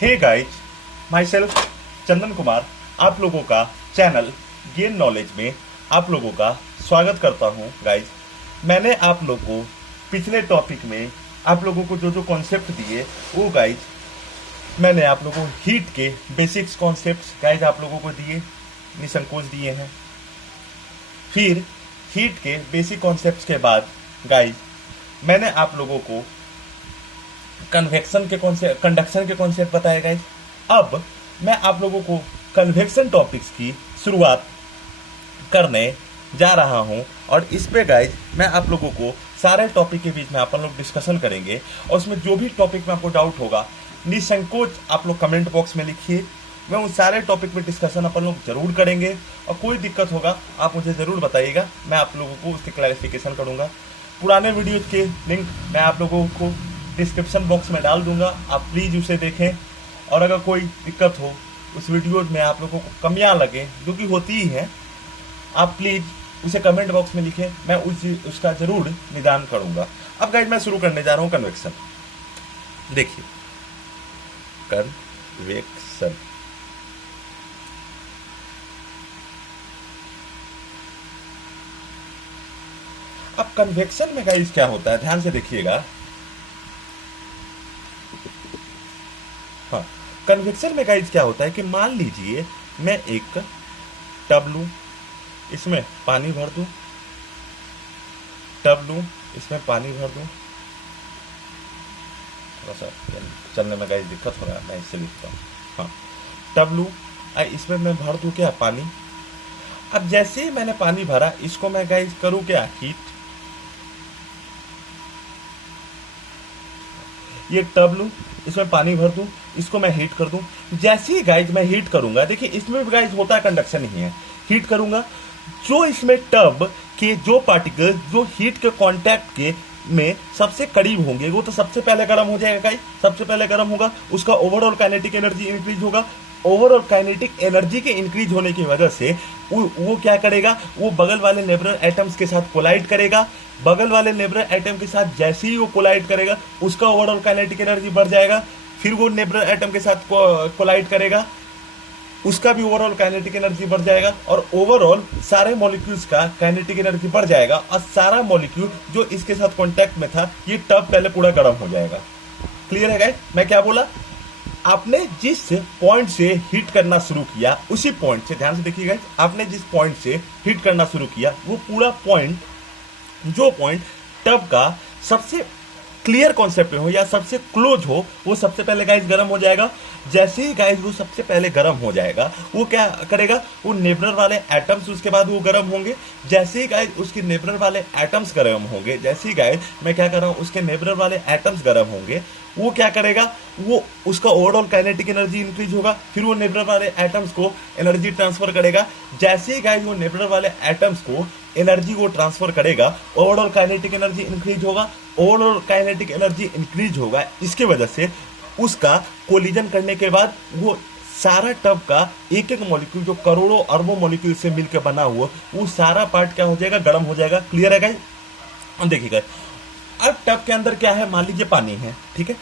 Hey guys, my self Chandan Kumar आप लोगों का चैनल गेन नॉलेज में आप लोगों का स्वागत करता हूं। गाइज, मैंने आप लोगों को पिछले टॉपिक में आप लोगों को जो जो कॉन्सेप्ट दिए वो गाइज मैंने आप लोगों को हीट के बेसिक्स कॉन्सेप्ट्स गाइज आप लोगों को दिए, निसंकोच दिए हैं। फिर हीट के बेसिक कॉन्सेप्ट्स के बाद गाइज मैंने आप लोगों को कंडक्शन के कॉन्सेप्ट बताए गाइज। अब मैं आप लोगों को कन्वेक्शन टॉपिक्स की शुरुआत करने जा रहा हूं और इस पे गाइज मैं आप लोगों को सारे टॉपिक के बीच में अपन लोग डिस्कशन करेंगे और उसमें जो भी टॉपिक में आपको डाउट होगा निसंकोच आप लोग कमेंट बॉक्स में लिखिए। मैं उन सारे टॉपिक पे डिस्कशन अपन लोग जरूर करेंगे और कोई दिक्कत होगा आप मुझे ज़रूर बताइएगा, मैं आप लोगों को उसकी क्लैरिफिकेशन करूँगा। पुराने वीडियो के लिंक मैं आप लोगों को डिस्क्रिप्शन बॉक्स में डाल दूंगा, आप प्लीज़ उसे देखें। और अगर कोई दिक्कत हो उस वीडियो में आप लोगों को कमियां लगे, जो कि होती ही हैं, आप प्लीज़ उसे कमेंट बॉक्स में लिखें, मैं उसका ज़रूर निदान करूंगा। अब गाइस मैं शुरू करने जा रहा हूं कन्वेक्शन। देखिए कन्वेक्शन, अब कन्वेक्शन में गाइस क्या होता है, ध्यान से देखिएगा। हाँ, कन्वेक्शन में गाइस क्या होता है कि मान लीजिए मैं एक टब लूं, इसमें पानी भर दूं, टब लूं, इसमें पानी भर दूं। थोड़ा सा चलने में गाइस दिक्कत हो रहा है, मैं इससे लिखता हूँ। हाँ, टब लूं, इसमें मैं भर दूं क्या, पानी। अब जैसे ही मैंने पानी भरा, इसको मैं गाइस करूं क्या, हीट। ये टब लूं, इसमें पानी भर दूं, इसको मैं हीट कर दूं। जैसे ही गाइज मैं हीट करूंगा, देखिए इसमें भी गाइज होता है कंडक्शन ही है। हीट करूंगा, जो इसमें टब के जो पार्टिकल जो हीट के कांटेक्ट के में सबसे करीब होंगे वो तो सबसे पहले गर्म हो जाएगा गाइज। सबसे पहले गर्म होगा, उसका ओवरऑल काइनेटिक एनर्जी इंक्रीज होगा। ओवरऑल काइनेटिक एनर्जी के इंक्रीज होने की वजह से वो क्या करेगा, वो बगल वाले नेबरर एटम्स के साथ कोलाइड करेगा। बगल वाले नेबरर एटम के साथ जैसे ही वो कोलाइड करेगा, उसका ओवरऑल काइनेटिक एनर्जी बढ़ जाएगा। फिर वो नेबरर एटम के साथ कोलाइड करेगा, उसका भी ओवरऑल काइनेटिक एनर्जी बढ़ जाएगा और ओवरऑल सारे मॉलिक्यूल्स का काइनेटिक एनर्जी बढ़ जाएगा और सारा मॉलिक्यूल जो इसके साथ कांटेक्ट में था, ये टब पहले पूरा गर्म हो जाएगा। क्लियर है गाइस, मैं क्या बोला? आपने जिस पॉइंट से हीट करना शुरू किया, उसी पॉइंट से, ध्यान से देखिएगा, आपने जिस पॉइंट से हीट करना शुरू किया वो पूरा पॉइंट, जो पॉइंट टब का सबसे क्लियर कॉन्सेप्ट में हो या सबसे क्लोज हो, वो सबसे पहले गाइस गर्म हो जाएगा। जैसे ही गाइस वो सबसे पहले गर्म हो जाएगा, वो क्या करेगा, वो नेबरर वाले एटम्स उसके बाद वो गर्म होंगे। जैसे ही गाइस उसके नेबरर वाले एटम्स गर्म होंगे, जैसे ही गाइस मैं क्या कर रहा हूँ, उसके नेबरर वाले एटम्स गर्म होंगे, वो क्या करेगा, वो उसका ओवरऑल काइनेटिक एनर्जी इंक्रीज होगा। फिर वो नेबरर वाले एटम्स को एनर्जी ट्रांसफर करेगा। जैसे ही गाइस वो नेबरर वाले एटम्स को एनर्जी को ट्रांसफर करेगा, ओवरऑल काइनेटिक एनर्जी इंक्रीज होगा। ओवरऑल काइनेटिक एनर्जी इंक्रीज होगा, इसके वजह से उसका कोलिजन करने के बाद वो सारा टब का एक एक मॉलिक्यूल, जो करोड़ों अरबों मॉलिक्यूल से मिलकर बना हुआ, वो सारा पार्ट क्या हो जाएगा, गर्म हो जाएगा। क्लियर है गाइस? देखिएगा, अब टब के अंदर क्या है, मान लीजिए पानी है, ठीक है,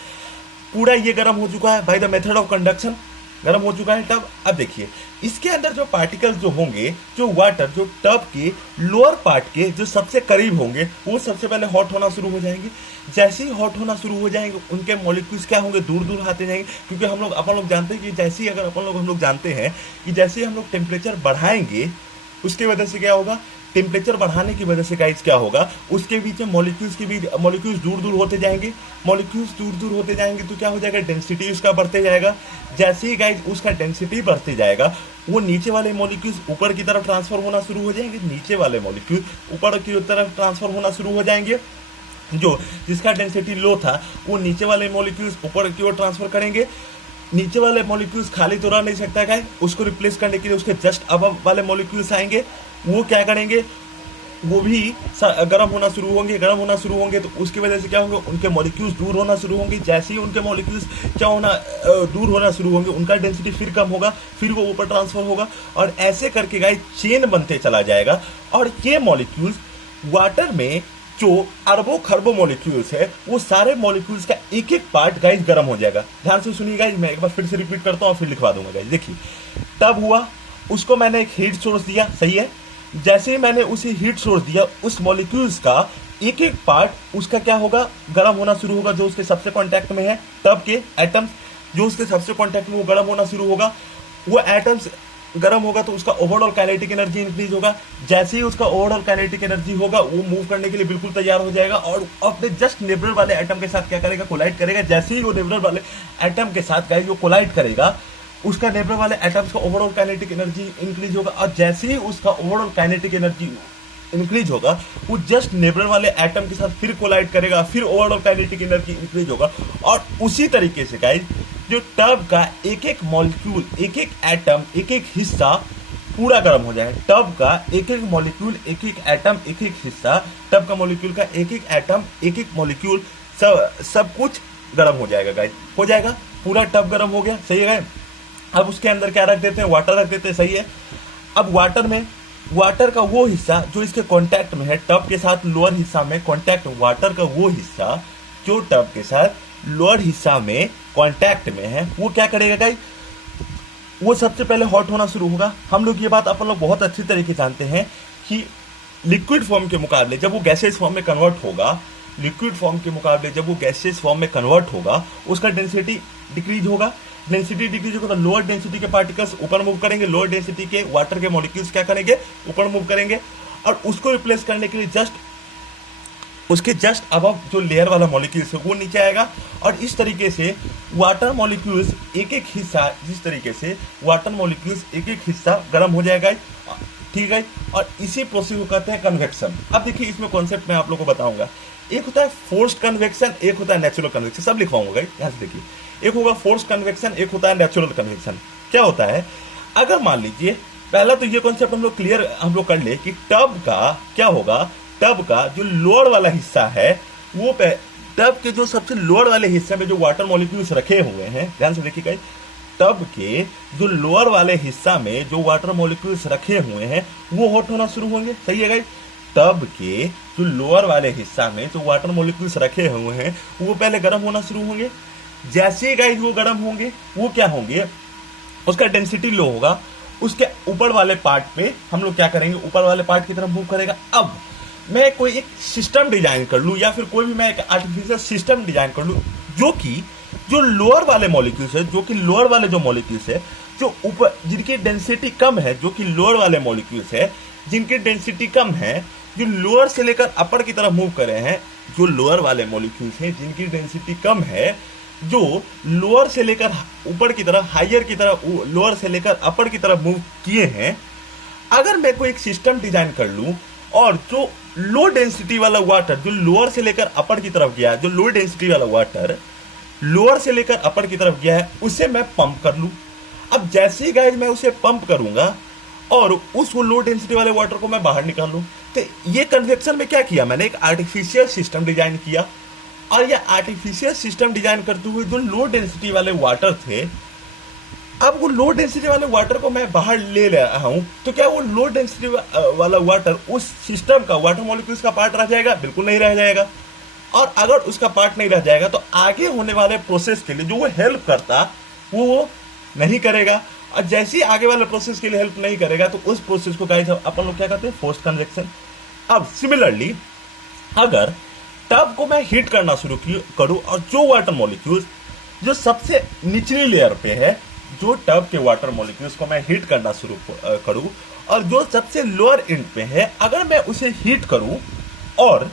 पूरा ये गर्म हो चुका है by the method of conduction, गर्म हो चुका है टब। अब देखिए इसके अंदर जो पार्टिकल्स जो होंगे, जो वाटर, जो टब के लोअर पार्ट के जो सबसे करीब होंगे, वो सबसे पहले हॉट होना शुरू हो जाएंगे। जैसे ही हॉट होना शुरू हो जाएंगे, उनके मॉलिक्यूल्स क्या होंगे, दूर दूर आते जाएंगे। क्योंकि अपन लोग जानते हैं कि जैसे ही अगर हम लोग जानते हैं कि जैसे ही हम लोग टेम्परेचर बढ़ाएंगे, उसकी वजह से क्या होगा, टेम्परेचर बढ़ाने की वजह से गाइस क्या होगा, उसके बीच में मॉलिक्यूल्स दूर दूर होते जाएंगे। मॉलिक्यूल्स दूर दूर होते जाएंगे तो क्या हो जाएगा, डेंसिटी उसका बढ़ते जाएगा। जैसे ही गाइस उसका डेंसिटी बढ़ते जाएगा, वो नीचे वाले मॉलिक्यूल्स ऊपर की तरफ ट्रांसफर होना शुरू हो जाएंगे। नीचे वाले मॉलिक्यूल ऊपर की तरफ ट्रांसफर होना शुरू हो जाएंगे। जो जिसका डेंसिटी लो था, वो नीचे वाले मॉलिक्यूल्स ऊपर की ओर ट्रांसफर करेंगे। नीचे वाले मॉलिक्यूल्स खाली तो रह नहीं सकता है, उसको रिप्लेस करने के लिए उसके जस्ट अबव वाले मॉलिक्यूल्स आएंगे। वो क्या करेंगे, वो भी गर्म होना शुरू होंगे। तो उसकी वजह से क्या होंगे, उनके मॉलिक्यूल्स दूर होना शुरू होंगे। जैसे ही उनके मॉलिक्यूल्स दूर होना शुरू होंगे, उनका डेंसिटी फिर कम होगा, फिर वो ऊपर ट्रांसफर होगा और ऐसे करके गाइस चेन बनते चला जाएगा। और ये मॉलिक्यूल्स वाटर में जो अरबों खरबों मॉलिक्यूल्स है वो सारे मॉलिक्यूल्स का एक एक पार्ट गाइज गर्म हो जाएगा। ध्यान से सुनिए गाइज, मैं एक बार फिर से रिपीट करता हूँ और फिर लिखवा दूंगा गाइज। देखिए, टब हुआ, उसको मैंने एक हीट सोर्स दिया, सही है। जैसे ही मैंने उसे हीट सोर्स दिया, उस मॉलिक्यूल्स का एक एक पार्ट उसका क्या होगा, गर्म होना शुरू होगा। जो उसके सबसे कांटेक्ट में है टब के एटम्स, जो उसके सबसे कांटेक्ट में वो गर्म होना शुरू होगा। वो एटम्स गर्म होगा तो उसका ओवरऑल काइनेटिक एनर्जी इंक्रीज होगा। जैसे ही उसका ओवरऑल काइनेटिक एनर्जी होगा, वो मूव करने के लिए बिल्कुल तैयार हो जाएगा और अपने जस्ट नेबरर वाले एटम के साथ क्या करेगा, कोलाइड करेगा। जैसे ही वो नेबरर वाले एटम के साथ गाइस वो कोलाइड करेगा, उसका नेबरर वाले एटम्स का ओवरऑल काइनेटिक एनर्जी इंक्रीज होगा। और जैसे ही उसका ओवरऑल काइनेटिक एनर्जी इंक्रीज होगा, वो जस्ट नेबरर वाले एटम के साथ फिर कोलाइड करेगा, फिर ओवरऑल काइनेटिक एनर्जी इंक्रीज होगा। और उसी तरीके से गाइस जो टब का एक एक मॉलिक्यूल, एक एक एटम, एक एक हिस्सा पूरा गर्म हो जाए। टब का एक एक मॉलिक्यूल, एक एक एटम, एक एक हिस्सा, टब का मॉलिक्यूल का एक एक एटम, एक एक मॉलिक्यूल, सब कुछ गर्म हो जाएगा गाइस। हो जाएगा, पूरा टब गर्म हो गया, सही है गाइस। अब उसके अंदर क्या रख देते हैं, वाटर रख देते हैं, सही है। अब वाटर में, वाटर का वो हिस्सा जो इसके कांटेक्ट में है, टब के साथ लोअर हिस्सा में कांटेक्ट, वाटर का वो हिस्सा जो टब के साथ लोअर हिस्सा में कांटेक्ट में है, वो क्या करेगा गाइस, वो सबसे पहले हॉट होना शुरू होगा। हम लोग ये बात अपन लोग बहुत अच्छी तरीके से जानते हैं कि लिक्विड फॉर्म के मुकाबले जब वो गैसेस फॉर्म में कन्वर्ट होगा, लिक्विड फॉर्म के मुकाबले जब वो गैसेस फॉर्म में कन्वर्ट होगा, उसका डेंसिटी डिक्रीज होगा। डेंसिटी डिक्रीज होगा तो लोअर डेंसिटी के पार्टिकल्स ऊपर मूव करेंगे, लोअर डेंसिटी के वाटर के मॉलिक्यूल्स क्या करेंगे, ऊपर मूव करेंगे। और उसको रिप्लेस करने के लिए उसके जस्ट अबव जो लेयर वाला मॉलिक्यूल्स है वो नीचे आएगा। और इस तरीके से वाटर मॉलिक्यूल्स एक एक हिस्सा, जिस तरीके से वाटर मॉलिक्यूल्स एक एक हिस्सा गर्म हो जाएगा, ठीक है। और इसी प्रोसेस को कहते हैं कन्वेक्शन। अब देखिए, इसमें कॉन्सेप्ट मैं आप लोगों को बताऊंगा। एक होता है फोर्स्ड कन्वेक्शन, एक होता है नेचुरल कन्वेक्शन। सब लिखवाऊंगा गाइस, यहाँ से देखिए। एक होगा फोर्स्ड कन्वेक्शन, एक होता है नेचुरल कन्वेक्शन। क्या होता है, अगर मान लीजिए, पहला तो ये कॉन्सेप्ट हम लोग क्लियर कर ले कि टब का क्या होगा, टब का जो लोअर वाला हिस्सा है, वो टब के जो सबसे लोअर वाले हिस्से में जो वाटर मॉलिक्यूल्स रखे हुए हैं, ध्यान से देखिए गाइस, टब के जो लोअर वाले हिस्सा में जो वाटर मॉलिक्यूल्स रखे हुए हैं वो हॉट होना शुरू होंगे, सही है गाइस। टब के जो लोअर वाले हिस्सा में जो वाटर मॉलिक्यूल्स रखे हुए हैं वो पहले गर्म होना शुरू होंगे। जैसे ही गाइस वो गर्म होंगे, वो क्या होंगे, उसका डेंसिटी लो होगा। उसके ऊपर वाले पार्ट पे हम लोग क्या करेंगे, ऊपर वाले पार्ट की तरफ मूव करेगा। अब मैं कोई एक सिस्टम डिजाइन कर लूं, या फिर कोई भी मैं एक आर्टिफिशियल सिस्टम डिजाइन कर लूं, जो लोअर वाले मॉलिक्यूल्स है, जो कि लोअर वाले जो मॉलिक्यूल्स है, जो ऊपर जिनकी डेंसिटी कम है, जो कि लोअर वाले मॉलिक्यूल्स है जिनकी डेंसिटी कम है, जो लोअर से लेकर अपर की तरफ मूव कर रहे हैं, जो लोअर वाले मॉलिक्यूल्स हैं जिनकी डेंसिटी कम है, जो लोअर से लेकर ऊपर की तरफ, हायर की तरफ, लोअर से लेकर अपर की तरफ मूव किए हैं। अगर मैं कोई एक सिस्टम डिजाइन कर लूं और जो लो डेंसिटी वाला वाटर जो लोअर से लेकर अपर की तरफ गया है, जो लो डेंसिटी वाला वाटर लोअर से लेकर अपर की तरफ गया है, उसे मैं पंप कर लूं। अब जैसे ही गाइस मैं उसे पंप करूंगा और उस लो डेंसिटी वाले वाटर को मैं बाहर निकाल लूं, तो ये कन्वेक्शन में क्या किया, मैंने एक आर्टिफिशियल सिस्टम डिजाइन किया। और ये आर्टिफिशियल सिस्टम डिजाइन करते हुए जो लो डेंसिटी वाले वाटर थे, अब वो लो डेंसिटी वाले वाटर को मैं बाहर ले रहा हूं, तो क्या वो लो डेंसिटी वाला वाटर उस सिस्टम का, वाटर मॉलिक्यूल्स का पार्ट रह जाएगा? बिल्कुल नहीं रह जाएगा। और अगर उसका पार्ट नहीं रह जाएगा तो आगे होने वाले प्रोसेस के लिए जो वो हेल्प करता वो नहीं करेगा। और जैसे ही आगे वाले प्रोसेस के लिए हेल्प नहीं करेगा तो उस प्रोसेस को गाइस अपन लोग क्या कहते हैं, फोर्स्ड कन्वेक्शन। अब सिमिलरली अगर टब को मैं हीट करना शुरू करूं और जो वाटर मॉलिक्यूल्स जो सबसे निचली लेयर पे है, जो टब के वाटर मॉलिक्यूल्स को मैं हीट करना शुरू करूं और जो सबसे लोअर एंड पे है, अगर मैं उसे हीट करूं और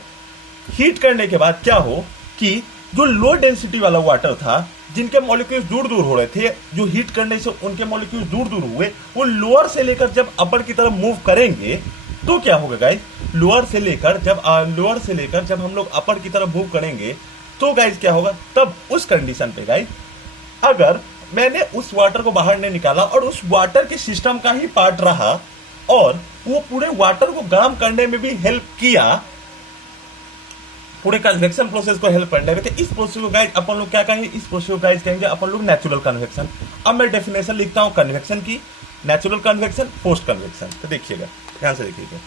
हीट करने के बाद क्या हो कि जो लो डेंसिटी वाला वाटर था, जिनके मॉलिक्यूल्स दूर दूर हो रहे थे, जो हीट करने से उनके मॉलिक्यूल्स दूर दूर हुए, वो लोअर से लेकर जब अपर की तरफ मूव करेंगे तो क्या होगा गाइस, लोअर से लेकर जब हम लोग अपर की तरफ मूव करेंगे तो गाइस क्या होगा, तब उस कंडीशन पे गाइस अगर मैंने उस वाटर को बाहर नहीं निकाला और उस वाटर के सिस्टम का ही पार्ट रहा और वो पूरे वाटर को गर्म करने में भी हेल्प किया, पूरे कन्वेक्शन प्रोसेस को हेल्प करने में, तो इस प्रोसेस को गाइस अपन लोग क्या कहेंगे, इस प्रोसेस को गाइस कहेंगे अपन लोग नेचुरल कन्वेक्शन। अब मैं डेफिनेशन लिखता हूं कन्वेक्शन की, नेचुरल कन्वेक्शन, फोर्स्ड कन्वेक्शन। तो देखिएगा, ध्यान से देखिएगा।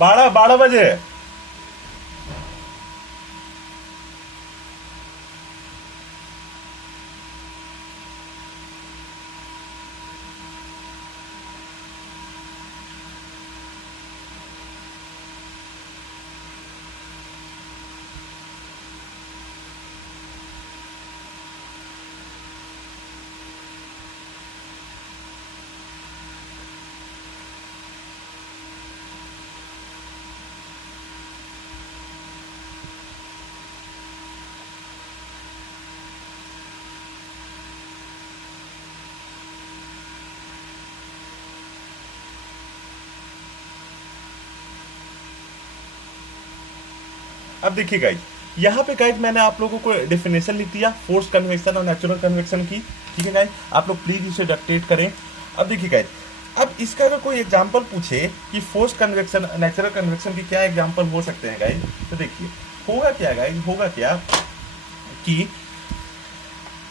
12 12 बजे। अब देखिए गाइज, यहाँ पे गाइज मैंने आप लोगों को डेफिनेशन लिख दिया फोर्स कन्वेक्शन और नेचुरल कन्वेक्शन की, ठीक है गाइज, आप लोग प्लीज इसे डिक्टेट करें। अब देखिए गाइज, अब इसका अगर कोई एग्जांपल पूछे कि फोर्स कन्वेक्शन नेचुरल कन्वेक्शन की क्या एग्जांपल हो सकते हैं गाइज, तो देखिए होगा क्या गाइज, होगा क्या कि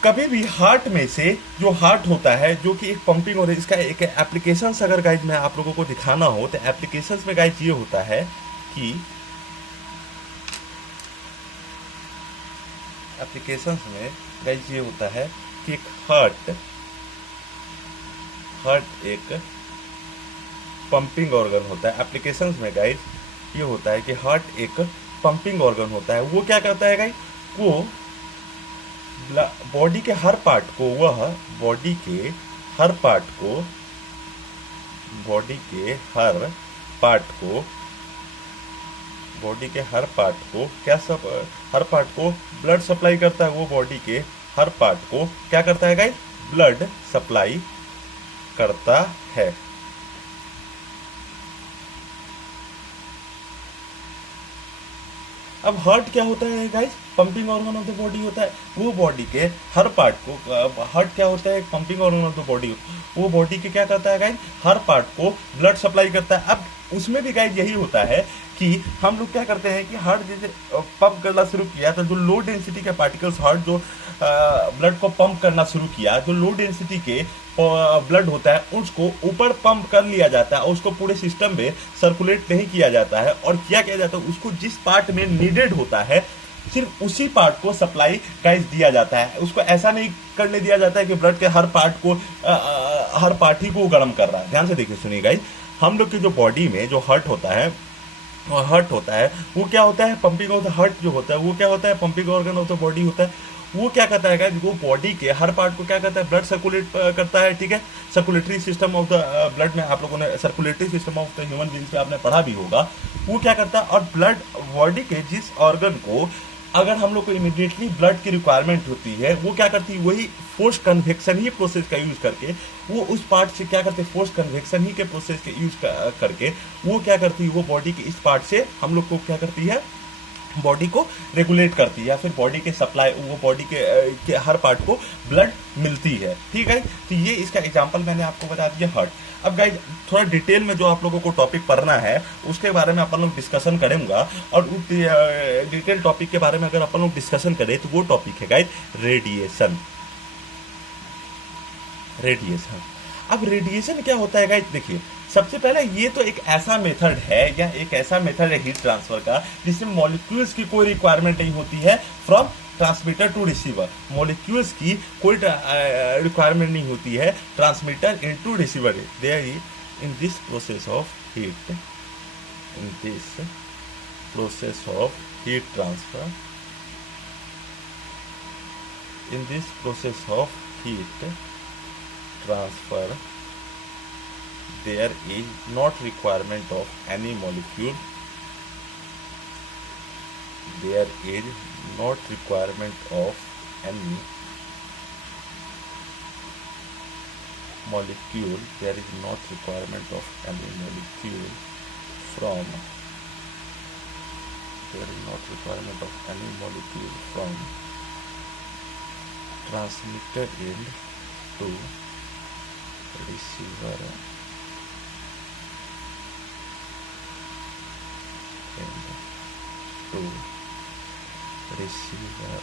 कभी भी हार्ट में से जो हार्ट होता है जो कि एक पंपिंग और इसका एक एप्लीकेशंस अगर गाइज मैं आप लोगों को दिखाना हो तो एप्लीकेशंस में गाइज ये होता है कि एप्लीकेशंस में गाइज ये होता है कि एक हार्ट एक पंपिंग ऑर्गन होता है। एप्लीकेशंस में गाइज ये होता है कि हार्ट एक पंपिंग ऑर्गन होता है। वो क्या करता है गाइज, वो बॉडी के हर पार्ट को, वह बॉडी के हर पार्ट को क्या सब हर पार्ट को ब्लड सप्लाई करता है। वो बॉडी के हर पार्ट को क्या करता है गाइस, ब्लड सप्लाई करता है। अब हार्ट क्या होता है guys, pumping organ of the body होता है। वो बॉडी के हर पार्ट को, हार्ट क्या होता है, pumping organ of the body, वो बॉडी के क्या करता है गाइस, हर पार्ट को ब्लड सप्लाई करता है। अब उसमें भी गाइस यही होता है कि हम लोग क्या करते हैं कि हार्ट जैसे पंप करना शुरू किया तो जो लो डेंसिटी के पार्टिकल्स हार्ट जो ब्लड को पंप करना शुरू किया, जो लो डेंसिटी के ब्लड होता है उसको ऊपर पंप कर लिया जाता है, उसको पूरे सिस्टम में सर्कुलेट नहीं किया जाता है। और क्या किया जाता है, उसको जिस पार्ट में नीडेड होता है सिर्फ उसी पार्ट को सप्लाई गाइस दिया जाता है। उसको ऐसा नहीं करने दिया जाता है कि ब्लड के हर पार्ट को हर पार्ट ही को गर्म कर रहा है। ध्यान से देखिए, सुनिए गाइस, हम लोग की जो बॉडी में जो हार्ट होता है वो क्या होता है, पंपिंग ऑफ द हार्ट जो होता है वो क्या होता है, pumping organ of the body होता है। वो क्या करता है गाइस, वो बॉडी के हर पार्ट को क्या करता है, ब्लड सर्कुलेट करता है, ठीक है। Circulatory system of the blood में आप लोगों ने circulatory system of the human beings में आपने पढ़ा भी होगा। वो क्या करता है, और ब्लड बॉडी के जिस ऑर्गन को अगर हम लोग को इमीडिएटली ब्लड की रिक्वायरमेंट होती है, वो क्या करती है, वही फोर्स कन्वेक्शन ही प्रोसेस का यूज करके वो उस पार्ट से क्या करते हैं, फोर्स कन्वेक्शन ही के प्रोसेस के यूज करके वो क्या करती है, वो बॉडी के इस पार्ट से हम लोग को क्या करती है, बॉडी को रेगुलेट करती है, या फिर बॉडी के सप्लाई, वो बॉडी के हर पार्ट को ब्लड मिलती है, ठीक है। तो ये इसका एग्जांपल मैंने आपको बता दिया हार्ट। अब गाइज थोड़ा डिटेल में जो आप लोगों को टॉपिक पढ़ना है उसके बारे में अपन लोग डिस्कशन करेंगे, और उस डिटेल टॉपिक के बारे में अगर अपन लोग डिस्कशन करें तो वो टॉपिक है गाइज रेडिएशन। अब रेडिएशन क्या होता है गाइज, देखिए सबसे पहले ये तो एक ऐसा मेथड है या एक ऐसा मेथड है हीट ट्रांसफर का जिसमें मॉलिक्यूल्स की कोई रिक्वायरमेंट नहीं होती है from transmitter to receiver. Molecules की कोई रिक्वायरमेंट नहीं होती है transmitter into receiver. There in this process of heat transfer, in this process of heat transfer there is not requirement of any molecule, there is not requirement of any molecule, there is not requirement of any molecule from, there is not requirement of any molecule from transmitter end to receiver end to receiver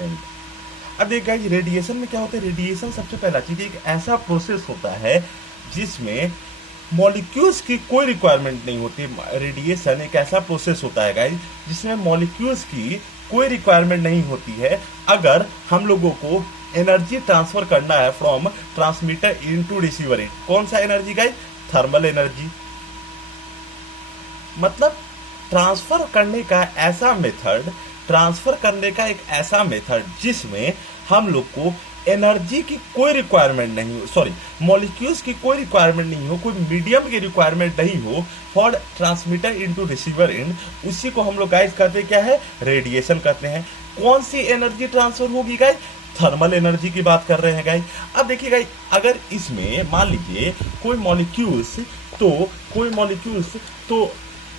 end। अब एक guys radiation में क्या होता है, radiation सबसे पहला चीज एक ऐसा प्रोसेस होता है जिसमें मॉलिक्यूल्स की कोई रिक्वायरमेंट नहीं होती। रेडिएशन एक ऐसा प्रोसेस होता है गाइस जिसमें मॉलिक्यूल्स की कोई रिक्वायरमेंट नहीं होती है अगर हम लोगों को एनर्जी ट्रांसफर करना है फ्रॉम ट्रांसमीटर इनटू रिसीवर इन। कौन सा एनर्जी गाइस, थर्मल एनर्जी। मतलब ट्रांसफर करने का एक ऐसा मेथड जिसमें हम लोग को एनर्जी की कोई रिक्वायरमेंट नहीं हो, सॉरी मॉलिक्यूल्स की कोई रिक्वायरमेंट नहीं हो, कोई मीडियम की रिक्वायरमेंट नहीं हो for transmitter into receiver and, उसी को हम लोग गाइस कहते हैं क्या है, रेडिएशन कहते हैं। कौन सी एनर्जी ट्रांसफर होगी गाइस, थर्मल एनर्जी की बात कर रहे हैं गाइस। अब देखिए गाइस अगर इसमें मान लीजिए कोई मॉलिक्यूल्स तो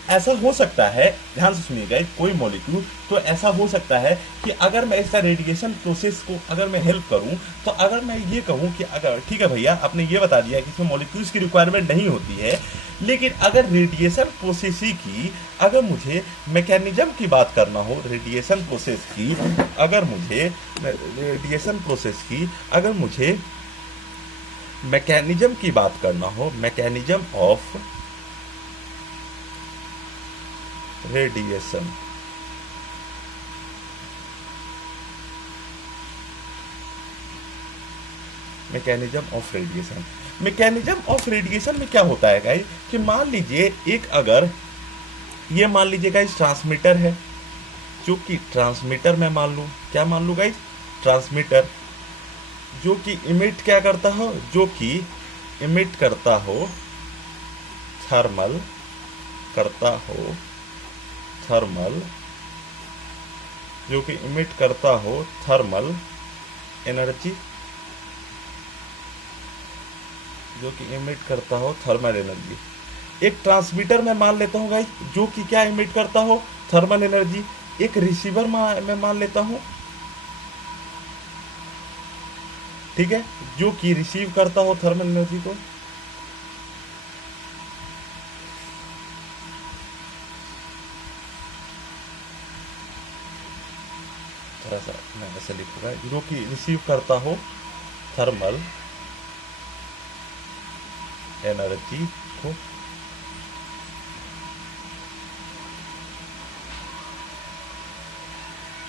ऐसा हो सकता है, ध्यान से सुनिएगा, कोई मॉलिक्यूल तो ऐसा हो सकता है कि अगर मैं इसका रेडिएशन प्रोसेस को अगर मैं हेल्प करूं, तो अगर मैं ये कहूं कि अगर ठीक है भैया आपने ये बता दिया कि इसमें मॉलिक्यूल्स की रिक्वायरमेंट नहीं होती है, लेकिन अगर रेडिएशन प्रोसेस की अगर मुझे मैकेनिज्म की बात करना हो, रेडिएशन प्रोसेस की अगर मुझे मैकेनिज्म की बात करना हो, mechanism of radiation, mechanism of radiation, mechanism of radiation में क्या होता है गाइस कि मान लीजिए एक अगर ये मान लीजिए गाइस ट्रांसमीटर है, जो कि ट्रांसमीटर में मान लूँ, क्या मान लूँ गाइस, ट्रांसमीटर जो कि इमिट क्या करता हो, जो कि इमिट करता हो, थर्मल करता हो, थर्मल जो कि इमिट करता हो थर्मल एनर्जी, जो कि इमिट करता हो थर्मल एनर्जी। एक ट्रांसमीटर में मान लेता हूँ गाइस जो कि क्या इमिट करता हो, थर्मल एनर्जी। एक रिसीवर में मान लेता हूँ, ठीक है, जो कि रिसीव करता हो थर्मल एनर्जी को। थोड़ा सा मैं ऐसे लिखूंगा, जो कि रिसीव करता हो थर्मल एनर्जी को।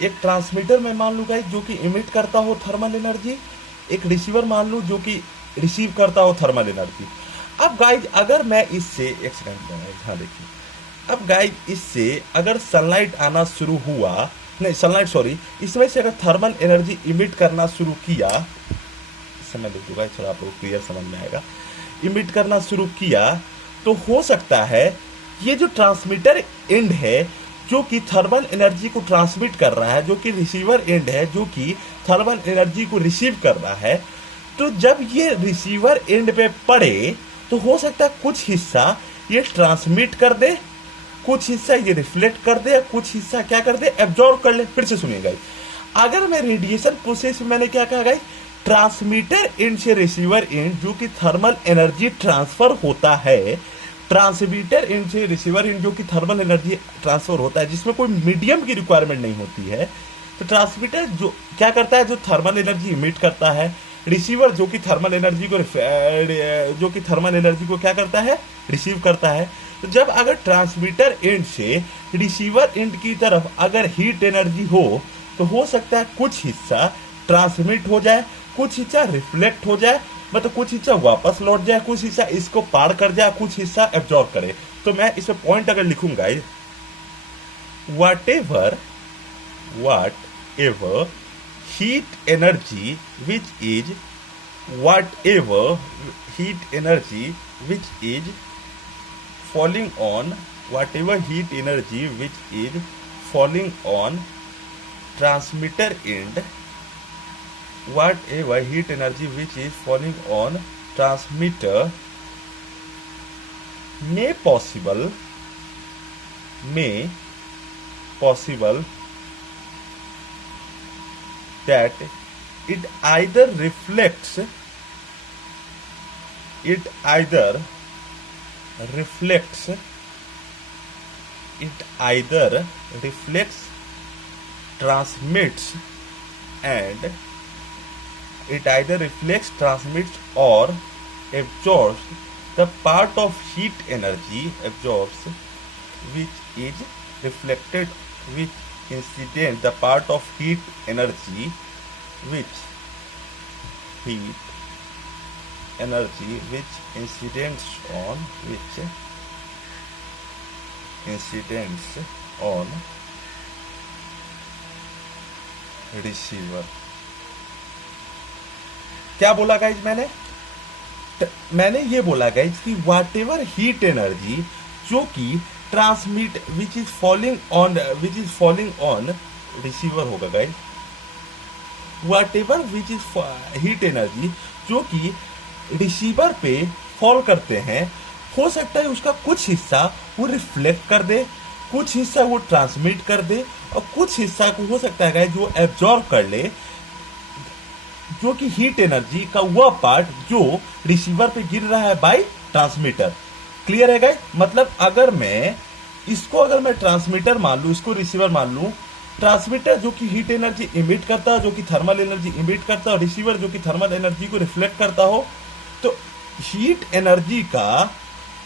एक ट्रांसमीटर में मान लूंगा जो कि इमिट करता हो थर्मल एनर्जी, एक रिसीवर मान लूं जो कि रिसीव करता हो थर्मल एनर्जी। अब गाइज अगर मैं इससे एक सेकंड, हाँ देखिए, अब गाइज इससे अगर सनलाइट आना शुरू हुआ, नहीं सनलाइट सॉरी, इसमें से अगर थर्मल एनर्जी इमिट करना शुरू किया, इस समय देख दूंगा थोड़ा आप लोग क्लियर समझ में आएगा, इमिट करना शुरू किया, तो हो सकता है ये जो ट्रांसमीटर एंड है जो कि थर्मल एनर्जी को ट्रांसमिट कर रहा है, जो कि रिसीवर एंड है जो कि थर्मल एनर्जी को रिसीव कर रहा है, तो जब ये रिसीवर एंड पे पड़े तो हो सकता है कुछ हिस्सा ये ट्रांसमिट कर दे, कुछ हिस्सा ये रिफ्लेक्ट कर दे, कुछ हिस्सा क्या कर दे, एब्जॉर्ब कर ले। फिर से सुनिएगा, अगर मैं रेडिएशन प्रोसेस में मैंने क्या कहा गाइस, ट्रांसमीटर एंड से रिसीवर एंड जो कि थर्मल एनर्जी ट्रांसफर होता है, ट्रांसमीटर एंड से रिसीवर एंड जो कि थर्मल एनर्जी ट्रांसफर होता है, जिसमें कोई मीडियम की रिक्वायरमेंट नहीं होती है, तो ट्रांसमीटर जो क्या करता है, जो थर्मल एनर्जी इमिट करता है, रिसीवर जो कि थर्मल एनर्जी को क्या करता है, रिसीव करता है। तो जब अगर ट्रांसमीटर एंड से रिसीवर एंड की तरफ अगर हीट एनर्जी हो, तो हो सकता है कुछ हिस्सा ट्रांसमिट हो जाए, कुछ हिस्सा रिफ्लेक्ट हो जाए, मतलब कुछ हिस्सा वापस लौट जाए, कुछ हिस्सा इसको पार कर जाए, कुछ हिस्सा एब्जॉर्ब करे। तो मैं इसमें पॉइंट अगर लिखूंगा, whatever heat energy which is whatever heat energy which is falling on whatever heat energy which is falling on transmitter end, whatever heat energy which is falling on transmitter may possible that it either reflects transmits and it either reflects, transmits or absorbs the part of heat energy absorbs which is reflected, which incident the part of heat energy which incidents on receiver। क्या बोला guys मैंने ये बोला guys कि whatever heat energy जो कि transmit which is falling on receiver होगा guys, whatever which is heat energy जो कि रिसीवर पे फॉल करते हैं, हो सकता है उसका कुछ हिस्सा वो रिफ्लेक्ट कर दे, कुछ हिस्सा वो ट्रांसमिट कर दे, और कुछ हिस्सा को हो सकता है गाइस जो एब्जॉर्ब कर ले, जो कि हीट एनर्जी का वह पार्ट जो रिसीवर पे गिर रहा है बाय ट्रांसमीटर। क्लियर है गाइस? मतलब अगर मैं ट्रांसमीटर मान लूं, इसको रिसीवर मान लूं, ट्रांसमीटर जो कि हीट एनर्जी इमिट करता है, जो कि थर्मल एनर्जी इमिट करता है, और रिसीवर जो कि थर्मल एनर्जी को रिफ्लेक्ट करता हो, तो हीट एनर्जी का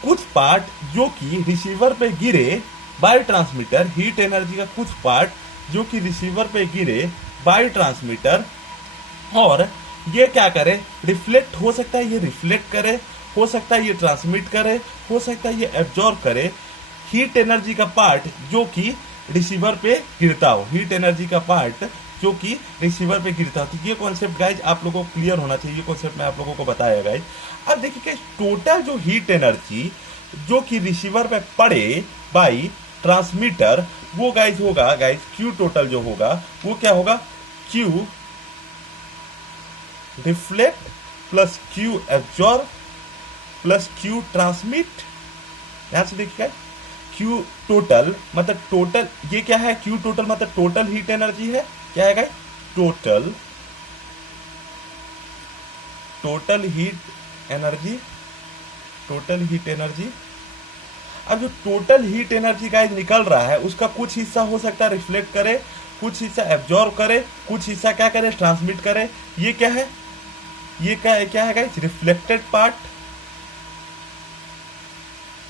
कुछ पार्ट जो कि रिसीवर पे गिरे बाय ट्रांसमीटर, हीट एनर्जी का कुछ पार्ट जो कि रिसीवर पे गिरे बाय ट्रांसमीटर, और ये क्या करे, रिफ्लेक्ट, हो सकता है ये रिफ्लेक्ट करे, हो सकता है ये ट्रांसमिट करे, हो सकता है ये एब्जॉर्ब करे हीट एनर्जी का पार्ट जो कि रिसीवर पे गिरता हो, हीट एनर्जी का पार्ट जो कि रिसीवर पे गिरता हो। तो ये कॉन्सेप्ट गाइज आप लोगों को क्लियर होना चाहिए, ये कॉन्सेप्ट मैं आप लोगों को बताया गाइज। अब देखिए गाइज, टोटल जो हीट एनर्जी जो कि रिसीवर पे पड़े बाई ट्रांसमीटर, वो गाइज होगा गाइज क्यू टोटल जो होगा वो क्या होगा, Q reflect plus Q absorb plus Q transmit. यहां से देखिए क्यू टोटल मतलब टोटल, ये क्या है, क्यू टोटल मतलब टोटल हीट एनर्जी है, क्या है guys, total heat energy, total heat energy. अब जो टोटल हीट एनर्जी गाइस निकल रहा है उसका कुछ हिस्सा हो सकता है रिफ्लेक्ट करे, कुछ हिस्सा एब्जॉर्ब करे, कुछ हिस्सा क्या करे, ट्रांसमिट करे। ये क्या है, ये क्या है guys, reflected part,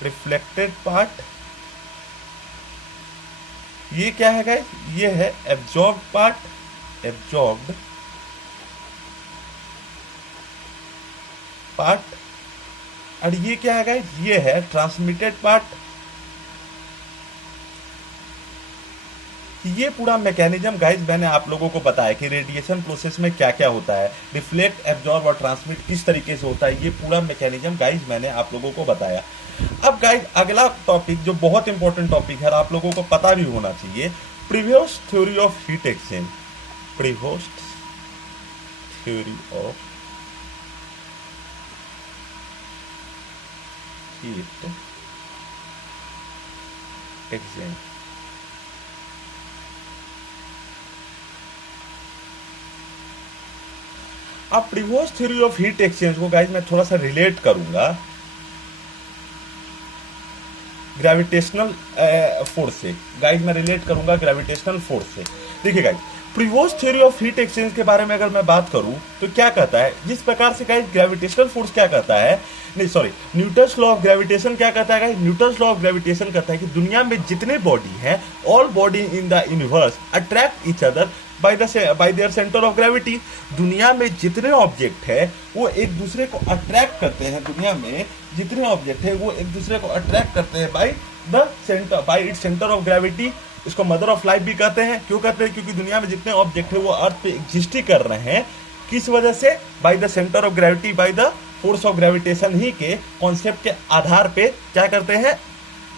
reflected part. ये क्या है गाइस, ये है एब्जॉर्ब पार्ट, एब्जॉर्ब्ड पार्ट। और ये क्या है गाइस, ये है ट्रांसमिटेड पार्ट। ये पूरा मैकेनिज्म गाइस मैंने आप लोगों को बताया कि रेडिएशन प्रोसेस में क्या क्या होता है, रिफ्लेक्ट, एब्जॉर्ब और ट्रांसमिट किस तरीके से होता है, ये पूरा मैकेनिज्म गाइस मैंने आप लोगों को बताया। अब गाइस अगला टॉपिक जो बहुत इंपॉर्टेंट टॉपिक है, आप लोगों को पता भी होना चाहिए, previous theory of heat exchange, previous theory of heat exchange. अब previous theory of heat exchange को गाइस मैं थोड़ा सा रिलेट करूंगा ग्रेविटेशनल फोर्स से। गाइस मैं रिलेट करूंगा ग्रेविटेशनल फोर्स से। देखिए guys, previous theory of heat exchange के बारे में अगर मैं बात करूं तो क्या कहता है, जिस प्रकार से गाइस ग्रेविटेशनल फोर्स क्या कहता है, नहीं sorry, Newton's law of gravitation क्या कहता है guys, Newton's law of gravitation कहता है कि दुनिया में जितने बॉडी हैं, all body in the universe attract each other by there centre of gravity. दुनिया में जितने ऑब्जेक्ट है वो एक दूसरे को अट्रैक्ट करते हैं, दुनिया में जितने ऑब्जेक्ट है वो एक दूसरे को अट्रैक्ट करते हैं bye the centre, bye its centre of gravity. इसको मदर ऑफ लाइफ भी कहते हैं। क्यों कहते हैं, क्योंकि दुनिया में जितने ऑब्जेक्ट है वो अर्थ पे एग्जिस्ट ही कर रहे हैं, किस वजह से, by the centre of gravity, by the force of gravitation ही के कॉन्सेप्ट के आधार पे क्या करते हैं,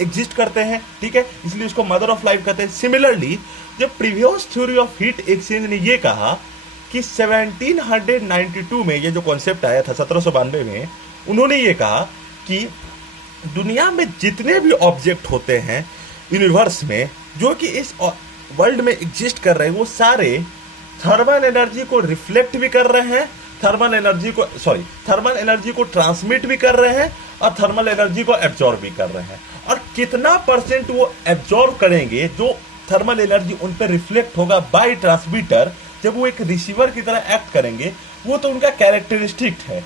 एग्जिस्ट करते हैं। ठीक है, इसलिए इसको मदर ऑफ लाइफ कहते हैं। सिमिलरली जब previous theory of heat exchange ने ये कहा कि 1792 में ये जो कॉन्सेप्ट आया था 1792 में, उन्होंने ये कहा कि दुनिया में जितने भी ऑब्जेक्ट होते हैं यूनिवर्स में जो कि इस वर्ल्ड में एग्जिस्ट कर रहे हैं, वो सारे थर्मल एनर्जी को रिफ्लेक्ट भी कर रहे हैं, थर्मल एनर्जी को ट्रांसमिट भी कर रहे हैं, और थर्मल एनर्जी को एब्जॉर्ब भी कर रहे हैं। और कितना परसेंट वो एब्जॉर्ब करेंगे, जो थर्मल एनर्जी उन पर रिफ्लेक्ट होगा बाय ट्रांसमीटर, जब वो एक रिसीवर की तरह एक्ट करेंगे, वो तो उनका कैरेक्टरिस्टिक है।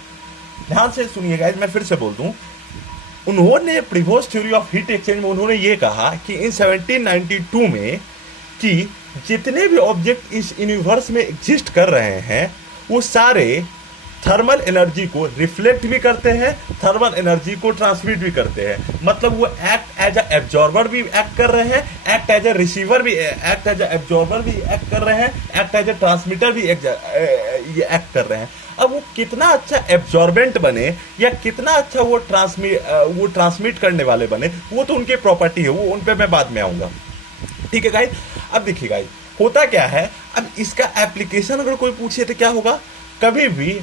ध्यान से सुनिएगा, मैं फिर से बोल दूं, उन्होंने previous theory of heat exchange में उन्होंने ये कहा कि इन 1792 में कि जितने भी ऑब्जेक्ट इस यूनिवर्स में एग्जिस्ट कर रहे हैं वो सारे थर्मल एनर्जी को रिफ्लेक्ट भी करते हैं, थर्मल एनर्जी को ट्रांसमिट भी करते हैं। मतलब वो एक्ट एज अ एब्जॉर्बर भी एक्ट कर रहे हैं, एक्ट एज अ रिसीवर भी, एक्ट एज अ एब्जॉर्बर भी एक्ट कर रहे हैं, एक्ट एज अ ट्रांसमीटर भी एक्ट कर रहे हैं। अब वो कितना अच्छा एब्जॉर्बेंट बने या कितना अच्छा वो ट्रांसमिट करने वाले बने, वो तो उनकी प्रॉपर्टी है, वो उन पे मैं बाद में आऊंगा। ठीक है गाइस, अब देखिए गाइस होता क्या है, अब इसका एप्लीकेशन अगर कोई पूछे तो क्या होगा, कभी भी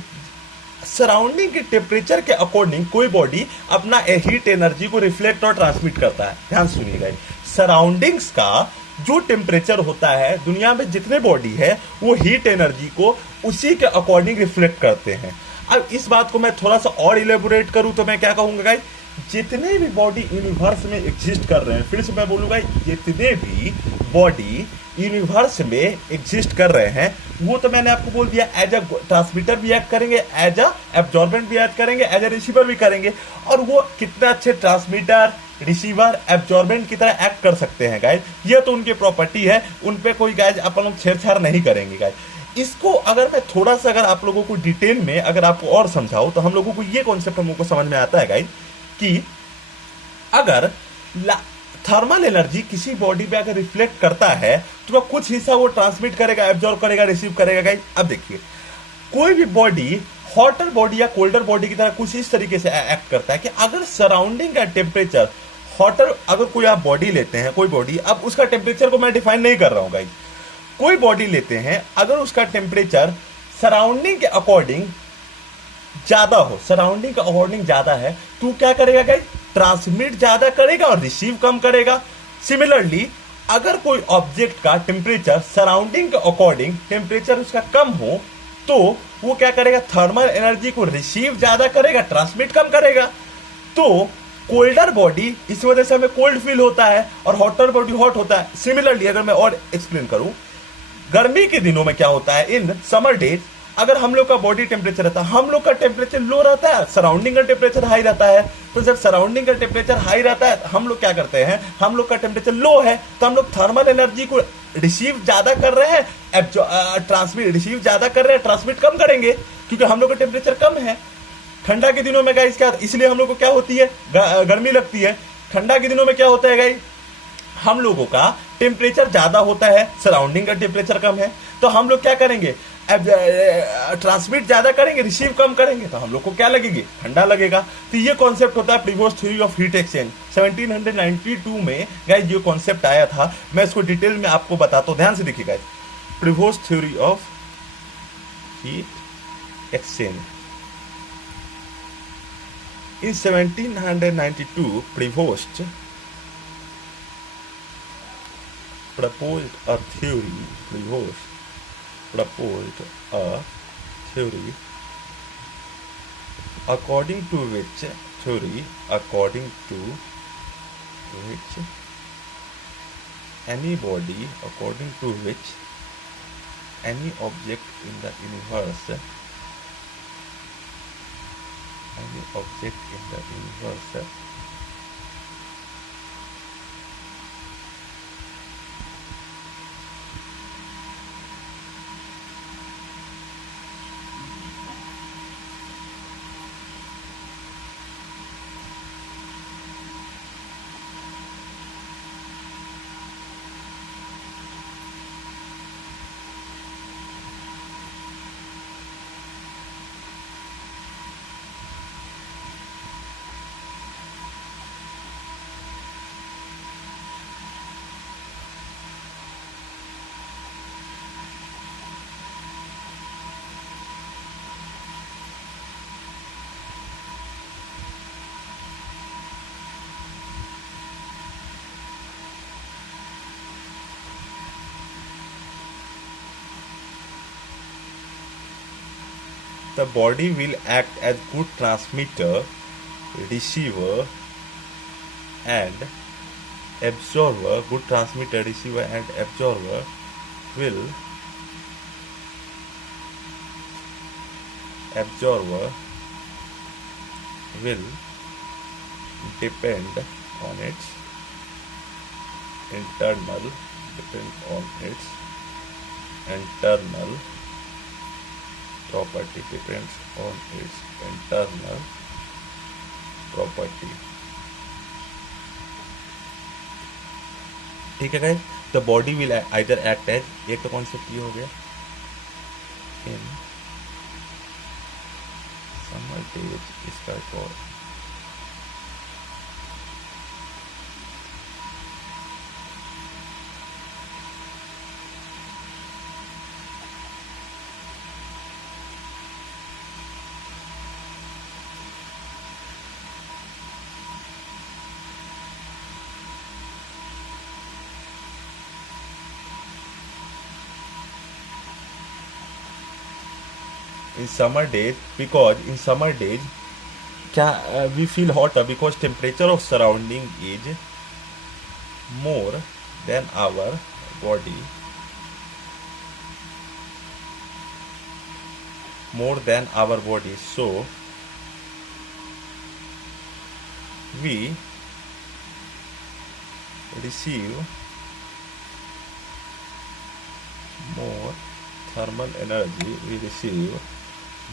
सराउंडिंग के टेम्परेचर के अकॉर्डिंग कोई बॉडी अपना हीट एनर्जी को रिफ्लेक्ट और ट्रांसमिट करता है। ध्यान सुनिएगा, सराउंडिंग्स का जो टेम्परेचर होता है, दुनिया में जितने बॉडी है वो हीट एनर्जी को उसी के अकॉर्डिंग रिफ्लेक्ट करते हैं। अब इस बात को मैं थोड़ा सा और इलेबोरेट करूं तो मैं क्या कहूंगा गाइस, जितने भी बॉडी यूनिवर्स में एग्जिस्ट कर रहे हैं, फिर से मैं बोलूंगा, जितने भी बॉडी यूनिवर्स में एग्जिस्ट कर रहे हैं, वो तो मैंने आपको बोल दिया एज अ ट्रांसमीटर भी एक्ट करेंगे, एज अ एब्जॉर्बेंट भी एक्ट करेंगे, एज अ रिसीवर भी करेंगे। और वो कितना अच्छे ट्रांसमीटर, रिसीवर, एब्जॉर्बेंट की तरह एक्ट कर सकते हैं गाइस। ये तो उनकी प्रॉपर्टी है, उन पे कोई गाइस अपन लोग छेड़छाड़ नहीं करेंगे गाइस। इसको अगर मैं थोड़ा सा अगर आप लोगों को डिटेल में अगर आपको और समझाऊं तो हम लोगों को ये कॉन्सेप्ट हम लोगों को समझ में आता है गाइस कि अगर थर्मल एनर्जी किसी बॉडी पे अगर रिफ्लेक्ट करता है तो कुछ हिस्सा वो ट्रांसमिट करेगा, एब्जॉर्ब करेगा, रिसीव करेगा गाइस। अब देखिए, कोई भी बॉडी हॉटर बॉडी या कोल्डर बॉडी की तरह कुछ इस तरीके से एक्ट करता है कि अगर सराउंडिंग का टेम्परेचर हॉटर, अगर कोई आप बॉडी लेते हैं, कोई बॉडी, अब उसका टेम्परेचर को मैं डिफाइन नहीं कर रहा हूं गाइस, कोई बॉडी लेते हैं, अगर उसका टेम्परेचर सराउंडिंग के अकॉर्डिंग ज्यादा हो, सराउंडिंग के अकॉर्डिंग ज्यादा है, तो क्या करेगा गाइस, ट्रांसमिट ज्यादा करेगा और रिसीव कम करेगा। सिमिलरली अगर कोई ऑब्जेक्ट का टेम्परेचर सराउंडिंग के अकॉर्डिंग टेम्परेचर उसका कम हो तो वो क्या करेगा, थर्मल एनर्जी को रिसीव ज्यादा करेगा, ट्रांसमिट कम करेगा। तो कोल्डर बॉडी, इस वजह से हमें कोल्ड फील होता है और हॉटर बॉडी हॉट होता है। सिमिलरली अगर मैं और एक्सप्लेन करूं, गर्मी के दिनों में क्या होता है, इन समर डेज अगर हम लोग का बॉडी टेम्परेचर रहता है, हम लोग का टेम्परेचर लो रहता है, सराउंडिंग का टेम्परेचर हाई रहता है। तो जब सराउंडिंग का टेम्परेचर हाई रहता है, हम लोग क्या करते हैं, हम लोग का टेम्परेचर लो है तो हम लोग थर्मल एनर्जी को रिसीव ज्यादा कर रहे हैं, ट्रांसमिट रिसीव ज्यादा कर रहे हैं, ट्रांसमिट कम करेंगे क्योंकि हम लोग का टेम्परेचर कम है। ठंडा के दिनों में गाइस क्या, इसलिए हम लोग को क्या होती है, गर्मी लगती है। ठंडा के दिनों में क्या होता है गाइस, हम लोगों का टेम्परेचर ज्यादा होता है, सराउंडिंग का टेम्परेचर कम है, तो हम लोग क्या करेंगे, ट्रांसमिट ज्यादा करेंगे, रिसीव कम करेंगे, तो हम लोग को क्या लगेगी, ठंडा लगेगा। तो ये कॉन्सेप्ट होता है Prevost theory of heat exchange. 1792 में गाइस ये कॉन्सेप्ट आया था। मैं इसको डिटेल में आपको बताता हूं, ध्यान से देखिएगा। Prevost theory of heat exchange in 1792 Prevost proposed a theory according to which any body, according to which any object in the universe the body will act as good transmitter, receiver and absorber. Good transmitter, receiver and absorber will depend on its internal property, ठीक है guys. The body will either act as, एक तो concept ये हो गया, in summer days इसका एक और in summer days, because in summer days we feel hotter because temperature of surrounding is more than our body, so we receive more thermal energy, we receive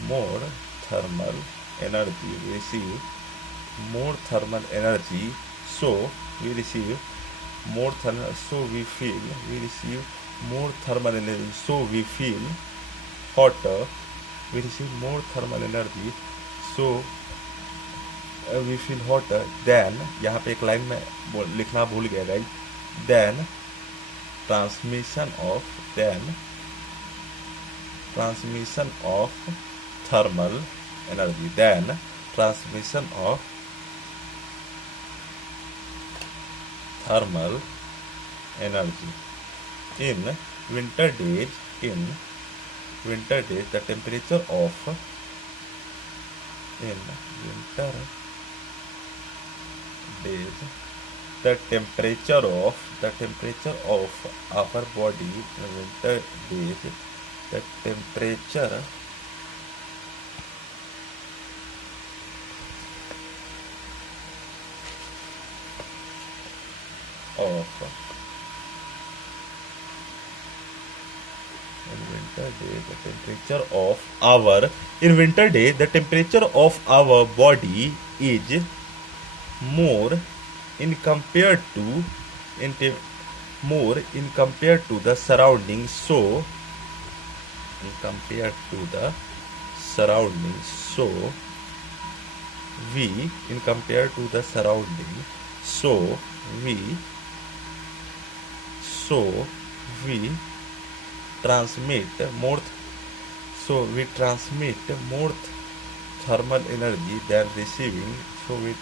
more thermal energy, so we receive more thermal, so we receive more thermal energy, so we feel hotter, we receive more thermal energy, so we feel hotter than, यहाँ पे एक line में लिखना भूल गया guys, then transmission of thermal energy, then transmission of thermal energy. In winter days, the temperature of the temperature of our body in winter days, the temperature of in winter day the temperature of our body is more in compared to the surroundings, so we transmit more thermal energy than receiving, so we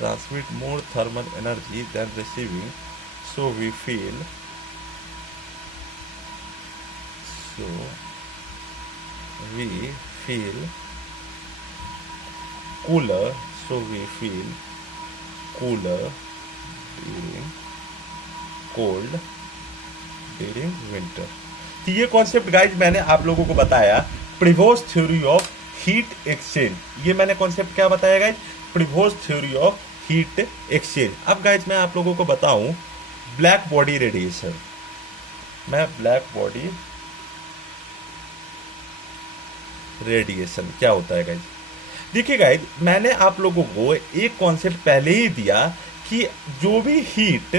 transmit more thermal energy than receiving, so we feel cooler, during winter. तो ये concept guys मैंने आप लोगों को बताया, Prevost theory of heat exchange. ये मैंने concept क्या बताया guys, Prevost theory of heat exchange. अब गाइज मैं आप लोगों को बताऊं black body radiation. Black body radiation क्या होता है गाइज? देखिए गाइज, मैंने आप लोगों को एक कॉन्सेप्ट पहले ही दिया कि जो भी हीट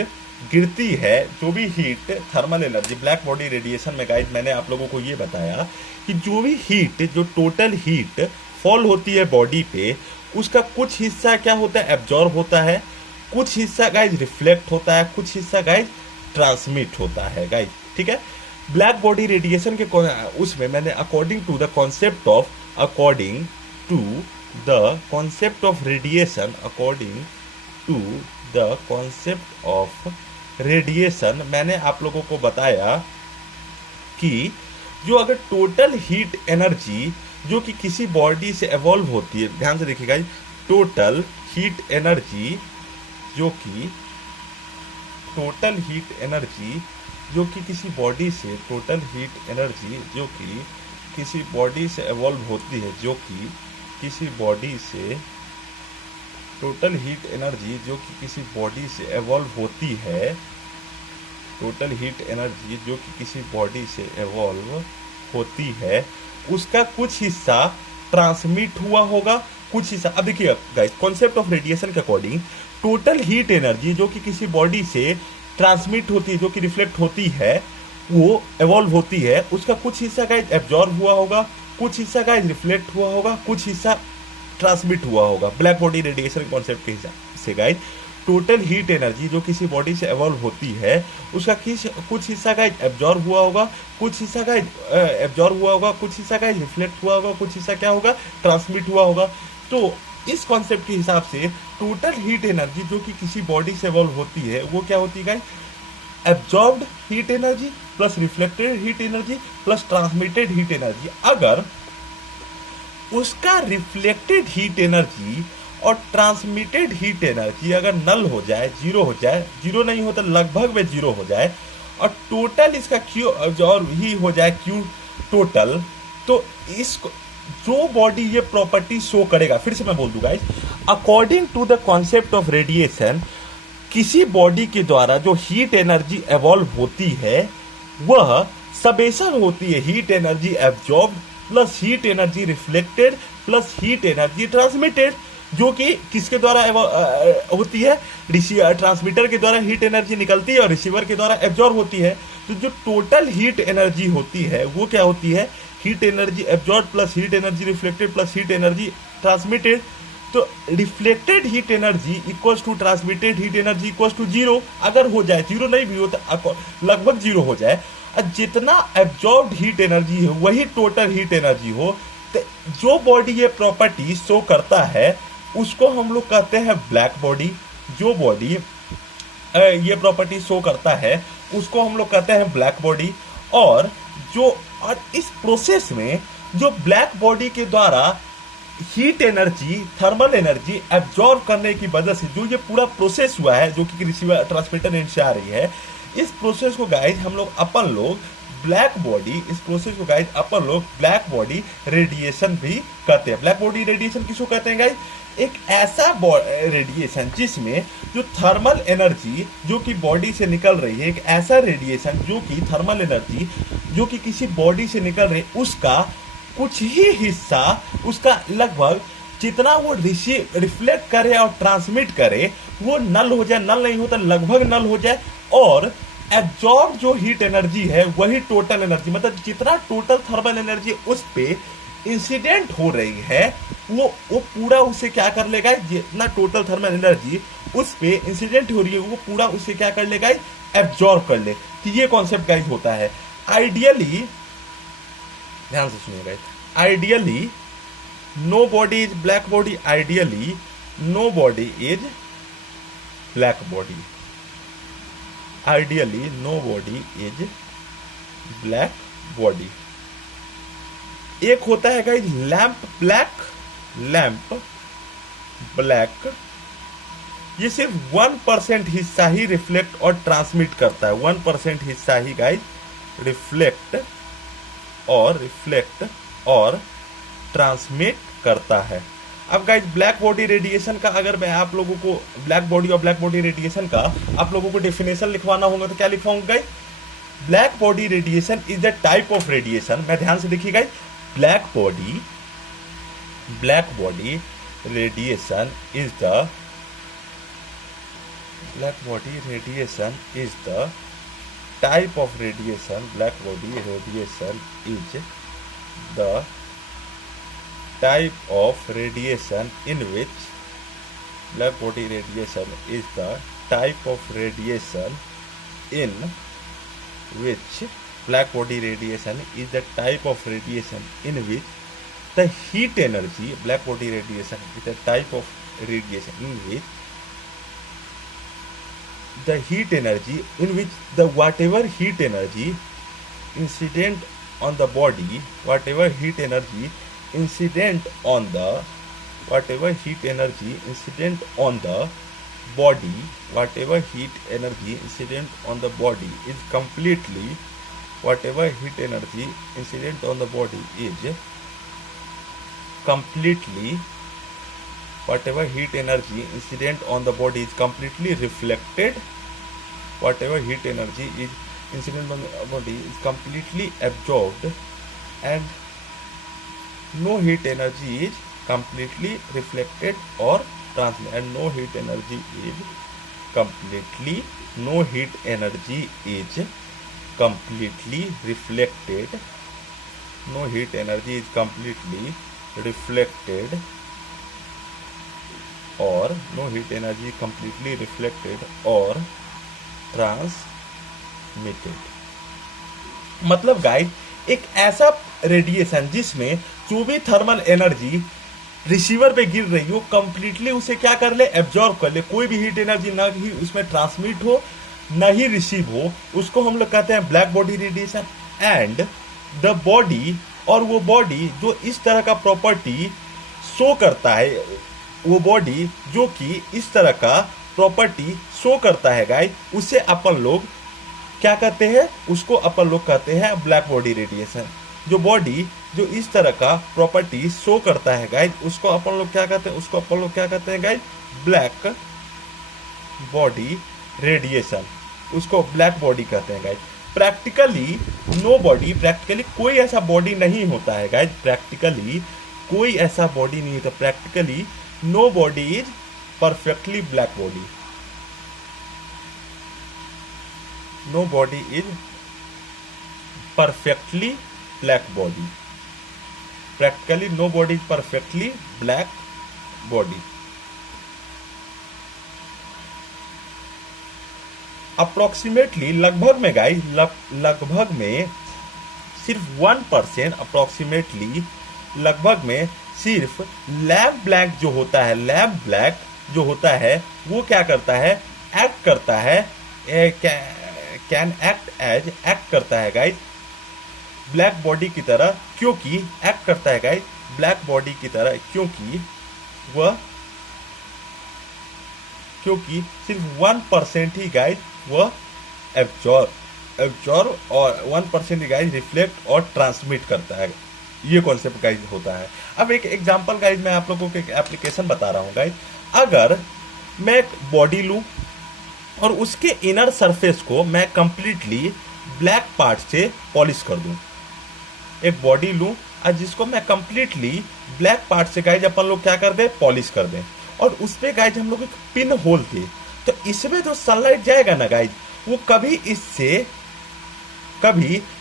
गिरती है, जो भी heat thermal energy black body radiation में गाइज मैंने आप लोगों को ये बताया कि जो भी हीट, जो टोटल हीट फॉल होती है बॉडी पे, उसका कुछ हिस्सा क्या होता है, एब्जॉर्ब होता है, कुछ हिस्सा गाइज रिफ्लेक्ट होता है, कुछ हिस्सा गाइज ट्रांसमिट होता है गाइज। ठीक है, ब्लैक बॉडी रेडिएशन के उसमें मैंने according to the concept of radiation मैंने आप लोगों को बताया कि जो अगर टोटल हीट एनर्जी जो कि किसी बॉडी से एवॉल्व होती है, ध्यान से देखिएगा, टोटल हीट एनर्जी जो कि किसी बॉडी से एवॉल्व होती है, टोटल हीट एनर्जी जो कि किसी बॉडी से एवॉल्व होती है, उसका कुछ हिस्सा ट्रांसमिट हुआ होगा, कुछ हिस्सा। अब देखिए गाइस, कॉन्सेप्ट ऑफ रेडिएशन के अकॉर्डिंग टोटल हीट एनर्जी जो कि किसी बॉडी से ट्रांसमिट होती है, जो कि रिफ्लेक्ट होती है, वो एवॉल्व होती है, उसका कुछ हिस्सा गाइस एब्जॉर्ब हुआ होगा, कुछ हिस्सा गाइस रिफ्लेक्ट हुआ होगा, कुछ हिस्सा ट्रांसमिट हुआ होगा। ब्लैक बॉडी रेडिएशन कॉन्सेप्ट के हिसाब से गाइस टोटल हीट एनर्जी जो किसी बॉडी से एवॉल्व होती है, उसका कुछ हिस्सा गाइस एब्जॉर्ब हुआ होगा, कुछ हिस्सा गाइस कुछ हिस्सा गाइस रिफ्लेक्ट हुआ होगा, कुछ हिस्सा क्या होगा, ट्रांसमिट हुआ होगा। तो इस कॉन्सेप्ट के हिसाब से टोटल हीट एनर्जी जो कि किसी बॉडी से एवॉल्व होती है, वो क्या होती है guys, absorbed heat energy plus reflected heat energy plus transmitted heat energy. अगर उसका रिफ्लेक्टेड हीट एनर्जी और ट्रांसमिटेड हीट एनर्जी अगर नल हो जाए, जीरो हो जाए, जीरो नहीं हो तो लगभग में जीरो हो जाए, और टोटल इसका क्यू और ही हो जाए क्यू टोटल, तो इसको जो बॉडी ये प्रॉपर्टी शो करेगा, फिर से मैं बोल दूंगा, according to the concept of radiation, किसी बॉडी के द्वारा जो हीट एनर्जी एवॉल्व होती है वह समेशन होती है heat energy absorb plus heat energy reflected plus heat energy transmitted, जो कि किसके द्वारा होती है, ट्रांसमीटर के द्वारा हीट एनर्जी निकलती है और रिसीवर के द्वारा एब्जॉर्ब होती है। तो जो टोटल हीट एनर्जी होती है वो क्या होती है, heat energy absorb plus heat energy reflected plus heat energy transmitted. तो reflected heat energy equals to transmitted heat energy equals to zero, अगर हो जाए, जीरो नहीं भी हो तो लगभग जीरो हो जाए, और जितना एब्जॉर्ब्ड हीट एनर्जी है वही टोटल हीट एनर्जी हो, तो जो बॉडी ये प्रॉपर्टी शो करता है उसको हम लोग कहते हैं ब्लैक बॉडी। जो बॉडी ये प्रॉपर्टी शो करता है उसको हम लोग कहते हैं ब्लैक बॉडी। और इस प्रोसेस में जो ब्लैक बॉडी के द्वारा heat energy, thermal energy absorb करने की वजह से जो ये पूरा प्रोसेस हुआ है, जो कि रिसीवर ट्रांसमीटर एंड से आ रही है, इस प्रोसेस को गाइज हम लोग अपन लोग ब्लैक बॉडी, इस प्रोसेस को गाइज अपन लोग ब्लैक बॉडी रेडिएशन भी कहते हैं। ब्लैक बॉडी रेडिएशन किसको कहते हैं गाइज, एक ऐसा रेडिएशन जिसमें जो थर्मल एनर्जी जो कि बॉडी से निकल रही है, एक ऐसा रेडिएशन जो कि थर्मल एनर्जी जो कि किसी बॉडी से निकल रही है, उसका कुछ ही हिस्सा, उसका लगभग जितना वो रिफ्लेक्ट करे और ट्रांसमिट करे वो नल हो जाए, नल नहीं होता लगभग नल हो जाए, और एब्जॉर्ब जो हीट एनर्जी है वही टोटल एनर्जी, मतलब जितना टोटल थर्मल एनर्जी उस पे इंसिडेंट हो रही है वो पूरा उसे क्या कर लेगा, जितना टोटल थर्मल एनर्जी उस पे इंसिडेंट हो रही है वो पूरा उसे क्या कर लेगा, एब्जॉर्ब कर ले। तो ये कॉन्सेप्ट गाइस होता है। आइडियली ध्यान से सुनिएगा, ideally no body is black body, ideally no body is black body, ideally no body is black body. एक होता है guys lamp black, lamp black, ये सिर्फ 1% हिस्सा ही रिफ्लेक्ट और ट्रांसमिट करता है, 1% हिस्सा ही गाइस रिफ्लेक्ट और ट्रांसमिट करता है। अब गाइस ब्लैक बॉडी रेडिएशन का अगर मैं आप लोगों को ब्लैक बॉडी और ब्लैक बॉडी रेडिएशन का आप लोगों को डेफिनेशन लिखवाना होगा तो क्या लिखवाऊंगा guys, black body radiation is the type of radiation, मैं ध्यान से देखिए guys, black body radiation is the type of radiation, black body radiation is the type of radiation in which black body radiation is the type of radiation in which black body radiation is the type of radiation in which the heat energy, black body radiation is the type of radiation in which the heat energy, in which the whatever heat energy incident on the body, whatever heat energy incident on the, whatever heat energy incident on the body, whatever heat energy incident on the body is completely, whatever heat energy incident on the body is completely, whatever heat energy incident on the body is completely reflected, whatever heat energy is incident on the body is completely absorbed, and no heat energy is completely reflected or transmitted, and no heat energy is completely, no heat energy is completely reflected, no heat energy is completely reflected, or no heat energy completely reflected or transmitted। मतलब guys एक ऐसा radiation जिसमें जो भी thermal energy receiver पे गिर रही हो कंप्लीटली उसे क्या कर ले, एब्जॉर्ब कर ले, कोई भी हीट एनर्जी ना ही उसमें ट्रांसमिट हो नहीं रिसीव हो, उसको हम लोग कहते हैं black body radiation. And the body, और वो बॉडी जो इस तरह का प्रॉपर्टी शो करता है, वो बॉडी जो कि इस तरह का प्रॉपर्टी शो करता है गाइस, उसे अपन लोग क्या कहते हैं, उसको अपन लोग कहते हैं ब्लैक बॉडी रेडिएशन। जो बॉडी जो इस तरह का प्रॉपर्टी शो करता है गाइस, उसको अपन लोग क्या कहते हैं, उसको अपन लोग क्या कहते हैं गाइस, ब्लैक बॉडी रेडिएशन, उसको ब्लैक बॉडी कहते हैं guys. Practically no body, practically कोई ऐसा बॉडी नहीं होता है गाइस, प्रैक्टिकली कोई ऐसा बॉडी नहीं होता, practically no body is perfectly black body, no body is perfectly black body, practically no body is perfectly black body। Approximately लगभग में गाइस, लगभग में सिर्फ 1%, अप्रोक्सीमेटली लगभग में सिर्फ लैब ब्लैक जो होता है, लैब ब्लैक जो होता है वो क्या करता है, एक्ट करता है, कैन एक्ट एज, एक्ट करता है गाइस ब्लैक बॉडी की तरह, क्योंकि एक्ट करता है गाइस ब्लैक बॉडी की तरह, क्योंकि सिर्फ 1% ही गाइस वह एब्जॉर्ब और 1% ही गाइस रिफ्लेक्ट और ट्रांसमिट करता है। ये कॉन्सेप्ट गाइस होता है। अब एक एग्जांपल गाइस मैं आप लोगों को एक एप्लीकेशन बता रहा हूँ गाइस। अगर मैं एक बॉडी लूँ और उसके इनर सरफेस को मैं कंप्लीटली ब्लैक पार्ट से पॉलिश कर दूं, एक बॉडी लूं और जिसको मैं कंप्लीटली ब्लैक पार्ट से गाइज अपन लोग क्या कर दें, पॉलिश कर दें, और उस पे गाइज हम लोग एक पिन होल थे, तो इसमें जो सनलाइट जाएगा ना गाइज, वो कभी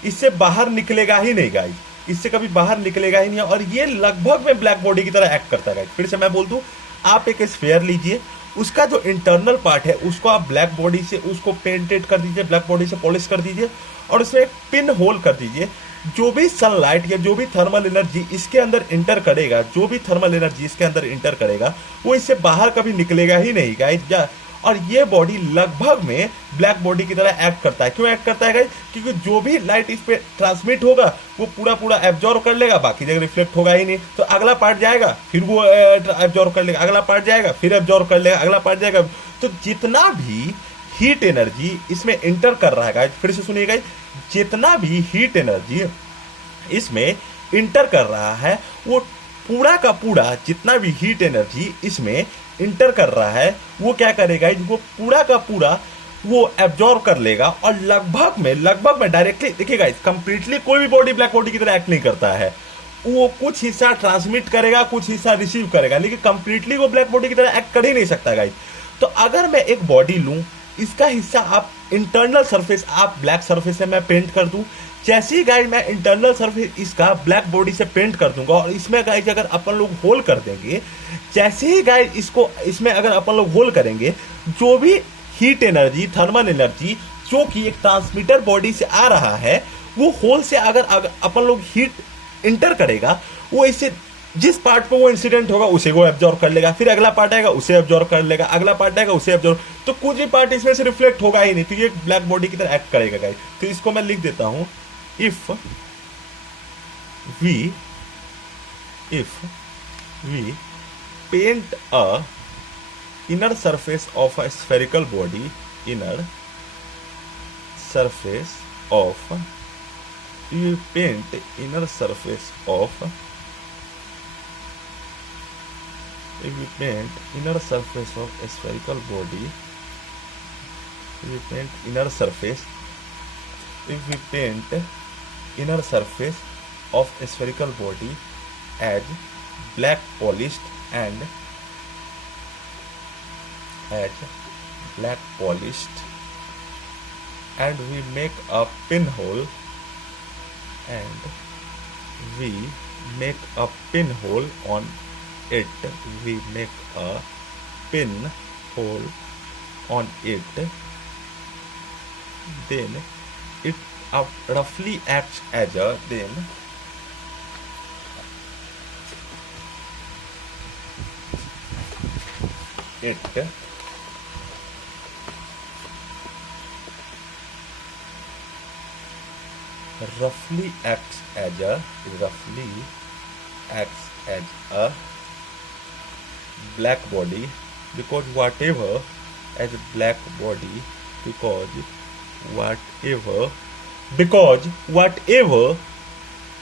इससे बाहर निकलेगा ही नहीं गाइज, इससे कभी बाहर निकलेगा ही नहीं, और ये लगभग में ब्लैक बॉडी की तरह एक्ट करता है गाइज। फिर से मैं बोल दूं, आप एक स्फेयर लीजिए, उसका जो इंटरनल पार्ट है उसको आप ब्लैक बॉडी से उसको पेंटेड कर दीजिए, ब्लैक बॉडी से पॉलिश कर दीजिए, और उसमें एक पिन होल कर दीजिए। जो भी सनलाइट या जो भी थर्मल एनर्जी इसके अंदर इंटर करेगा, जो भी थर्मल एनर्जी इसके अंदर इंटर करेगा, वो इससे बाहर कभी निकलेगा ही नहीं गाइज। और ये बॉडी लगभग में ब्लैक बॉडी की तरह एक्ट करता है। क्यों एक्ट करता है गाइज? क्योंकि जो भी लाइट इस पे ट्रांसमिट होगा वो पूरा एब्जॉर्ब कर लेगा, बाकी जगह रिफ्लेक्ट होगा ही नहीं। तो अगला पार्ट जाएगा, फिर वो एब्जॉर्ब कर लेगा, अगला पार्ट जाएगा, फिर एब्जॉर्ब कर लेगा, अगला पार्ट जाएगा। तो जितना भी हीट एनर्जी इसमें इंटर कर रहा है गाइज, फिर से सुनिए गाइज, जितना भी हीट एनर्जी इसमें इंटर कर रहा है, वो पूरा का पूरा जितना भी हीट एनर्जी इसमें इंटर कर रहा है, वो क्या करेगा, वो पूरा का पूरा वो एब्जॉर्ब कर लेगा, और लगभग में डायरेक्टली देखिएगा, कंप्लीटली कोई भी बॉडी ब्लैक बॉडी की तरह एक्ट नहीं करता है। वो कुछ हिस्सा ट्रांसमिट करेगा, कुछ हिस्सा रिसीव करेगा, लेकिन कंप्लीटली वो ब्लैक बॉडी की तरह एक्ट कर ही नहीं सकता गाइस। तो अगर मैं एक बॉडी लूं, इसका हिस्सा आप इंटरनल सरफेस आप ब्लैक सरफेस से मैं पेंट कर दूं, जैसे ही गाइस मैं इंटरनल सरफेस इसका ब्लैक बॉडी से पेंट कर दूंगा, और इसमें गाइस अगर अपन लोग होल कर देंगे, जैसे ही गाइस इसमें अगर अपन लोग होल करेंगे, जो भी हीट एनर्जी, थर्मल एनर्जी जो कि एक ट्रांसमीटर बॉडी से आ रहा है, वो होल से अगर अपन लोग हीट इंटर करेगा, वो इससे जिस पार्ट पे वो इंसिडेंट होगा उसे वो एब्जॉर्ब कर लेगा, फिर अगला पार्ट आएगा उसे एब्जॉर्ब कर लेगा, अगला पार्ट आएगा उसे एब्जॉर्ब, तो कुछ भी पार्ट इसमें से रिफ्लेक्ट होगा ही नहीं, तो ये ब्लैक बॉडी की तरह एक्ट करेगा गाइस। तो इसको मैं लिख देता हूं, if we paint a inner surface of a spherical body, inner surface of, you paint inner surface of, if we paint inner surface of a spherical body, if we paint inner surface, if we paint inner surface of a spherical body as black polished and and we make a pinhole, and we make a pinhole on it, we make a pinhole on it, then it roughly acts as a, then it roughly acts as a black body because whatever as a black body because whatever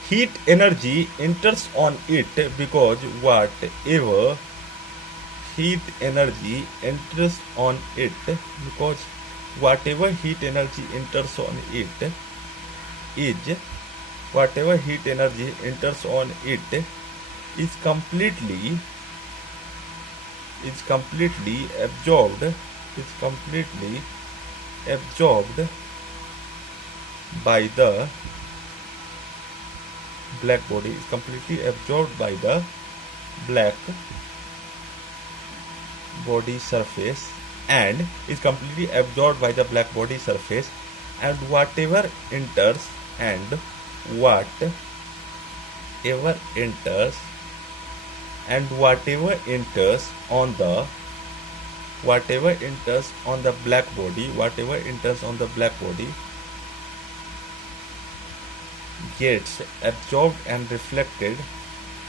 heat energy enters on it because whatever heat energy enters on it because whatever heat energy enters on it is whatever heat energy enters on it is completely absorbed by the black body is completely absorbed by the black body surface and is completely absorbed by the black body surface and whatever enters on the black body gets absorbed and reflected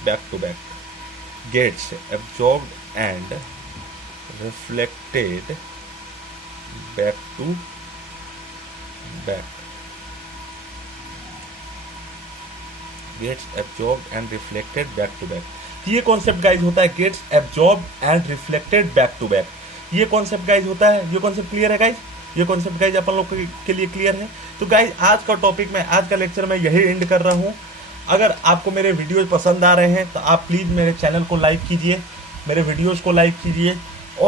back to back gets absorbed and reflected back to back gets absorbed and reflected back to back। ये concept guys होता है gets absorb and reflected back to back. ये concept guys होता है, ये concept clear है guys, ये concept guys अपन लोग के लिए क्लियर है। तो गाइज आज का टॉपिक में, आज का लेक्चर मैं यही एंड कर रहा हूँ। अगर आपको मेरे वीडियोज पसंद आ रहे हैं तो आप प्लीज़ मेरे चैनल को लाइक कीजिए, मेरे वीडियोज़ को लाइक कीजिए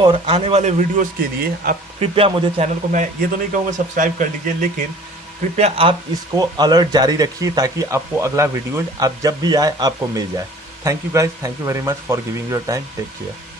और आने वाले वीडियोज़ के लिए आप कृपया मुझे चैनल को, मैं ये तो नहीं कहूँगा सब्सक्राइब कर लीजिए, लेकिन कृपया आप इसको अलर्ट जारी रखिए ताकि आपको अगला वीडियो आप जब भी आए आपको मिल जाए। Thank you guys, thank you very much for giving your time. Take care.